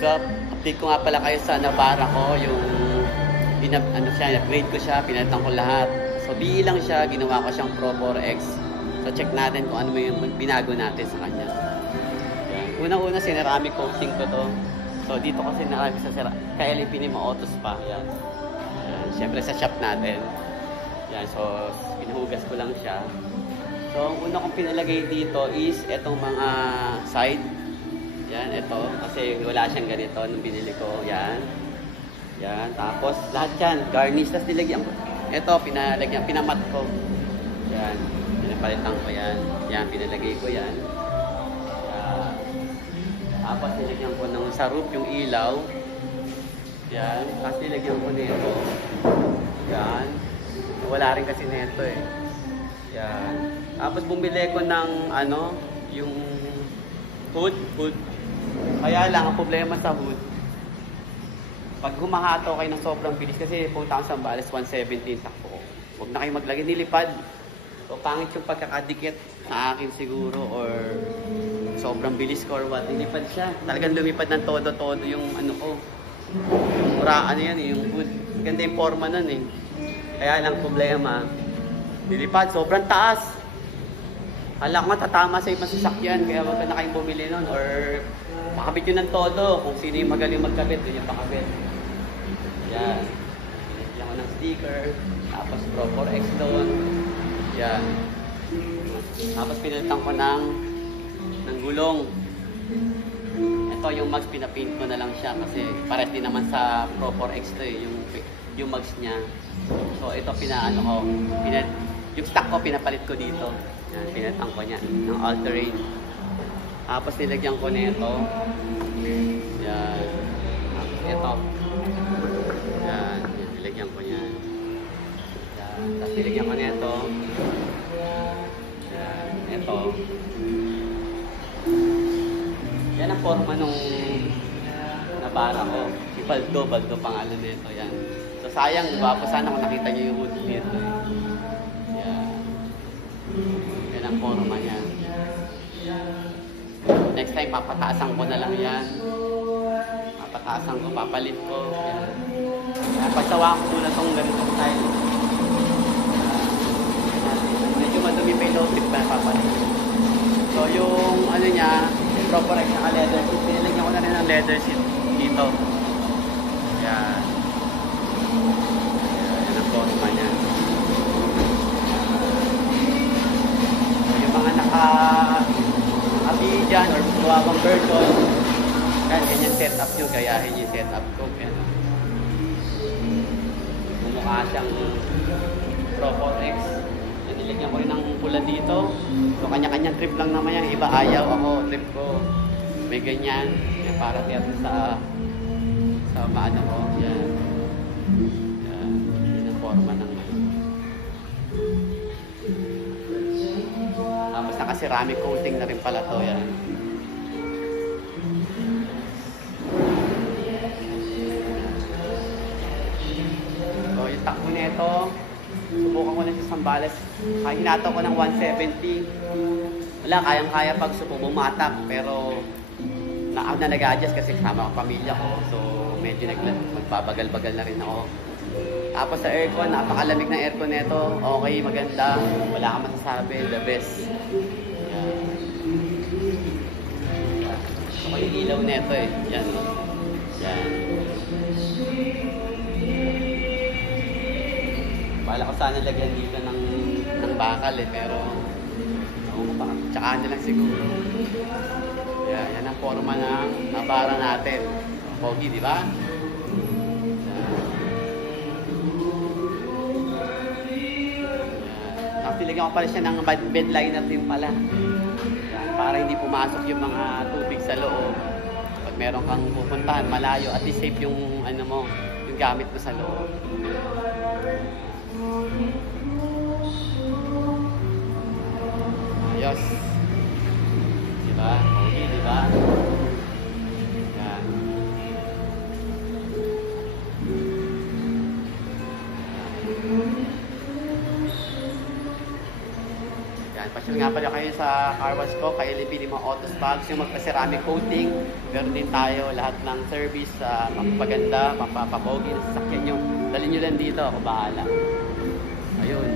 So, update ko nga pala kayo sa Navara ko, yung upgrade ko siya, pinalitan ko lahat. So, BE lang siya, ginawa ko siyang Pro 4X. So, check natin kung ano yung binago natin sa kanya. Yan. Unang-una, sineramic coating ko to. So, dito kasi narami sa kaya Pinimo Autos pa. Yan. Yan. Siyempre sa shop natin. Yan. So, pinuhugas ko lang siya. So, ang una kong pinalagay dito is itong mga side. Yan, ito. Kasi wala siyang ganito nung binili ko. Yan. Yan. Tapos, lahat yan. Garnish. Tapos nilagyan ko. Ito, pinamat ko. Yan. Pinapalitan ko yan. Yan, pinalagay ko yan. Yan. Tapos, nilagyan ko ng sa roof yung ilaw. Yan. Tapos, nilagyan ko nito. Yan. Wala rin kasi nito eh. Yan. Tapos, bumili ko ng, yung hood. Kaya lang, ang problema sa hood, pag humahato kayo ng sobrang bilis, kasi punta ko sa Zambales 117 takbo ko. Huwag na kayo maglagay, nilipad. So, pangit yung pagkakadikit sa akin siguro, or sobrang bilis ko or what. Nilipad siya. Talagang lumipad ng todo-todo yung ko. Yung yung hood. Ganda yung forma nun eh. Kaya lang problema, nilipad, sobrang taas. Hala ko nga tatama sa ibang sasakyan, kaya wag na kayong bumili nun, or makabit yun ng todo. Kung sino yung magaling magkabit, yun yung pakabit. Yan. Pinagyan ko ng sticker, tapos Pro 4X doon. Yan. Tapos pinalitan ko ng gulong. Ito yung mags, pinapaint ko na lang siya kasi pares din naman sa Pro 4X to eh, yung mags niya. So ito yung stock ko pinapalit ko dito. Yan, pinalitan ko niya ng all-terrain. Tapos nilagyan ko nito. Yan. Ito. Yan, nilagyan ko niyan. Yan. Tapos nilagyan ko nito. Yan, ito. Yan ang forma nung Navara ko. Si Baldo pangalan nito. Yan. So sayang, gwapo sana kung nakita niyo yung hood nito. Yan. Yan ang forma niyan. Next time, papataasan ko na lang yan. Papataasan ko, papalit ko. Yan. Pagsawa ko muna itong ganito style. Medyo madumi pa yung low tip na papalit. So yung niya, proper X naka leather seat. Pinilagyan ko na rin ng leather seat dito. Yan. Yan ang forma niya. So yung mga naka-abi dyan or buwabang version, ganyan setup nyo, gayahin yung setup ko. Yan. Mukha siyang Pro 4X. Nilagyan ko rin ng pula dito. So, kanya-kanyang trip lang naman yan. Iba ayaw ako. Trip ko. May ganyan. Yan, para tiyatro sa maano ko. Yan. Yan. Yan ang forma ng tapos naka-ceramic coating na rin pala to. Yan. So, yung takbo nito, subukan ko na sa Zambales. Hinato ko ng 170. Wala, kayang-kaya pag bumatak. Pero ako na nag-adjust kasi kasama ang pamilya ko. So medyo magbabagal-bagal na rin ako. Tapos sa aircon, napakalamig ng aircon nito. Okay, maganda. Wala kang masasabi. The best. Yan. So yung ilaw nito eh. Yan. Yan. Bala ko sana lagyan dito ng bakal eh, pero tsaka na lang siguro. Yan ang forma ng Navara natin. Pogi, di ba? Napilagyan ko pala siya ng bed liner din pala. Yan, para hindi pumasok yung mga tubig sa loob. Pag meron kang pupuntahan malayo, at least safe yung yung gamit mo sa loob. Ayos. Diba? Okay, diba? Yan. Yan pa siya pasyal nga pala kayo sa car wash ko, kay LB Lima Auto Spa. Gusto yung magpa-ceramic coating, meron din tayo lahat ng service, pampaganda, pampapogi ng sasakyan nyo. Dalhin nyo lang dito, ako bahala. Ayun.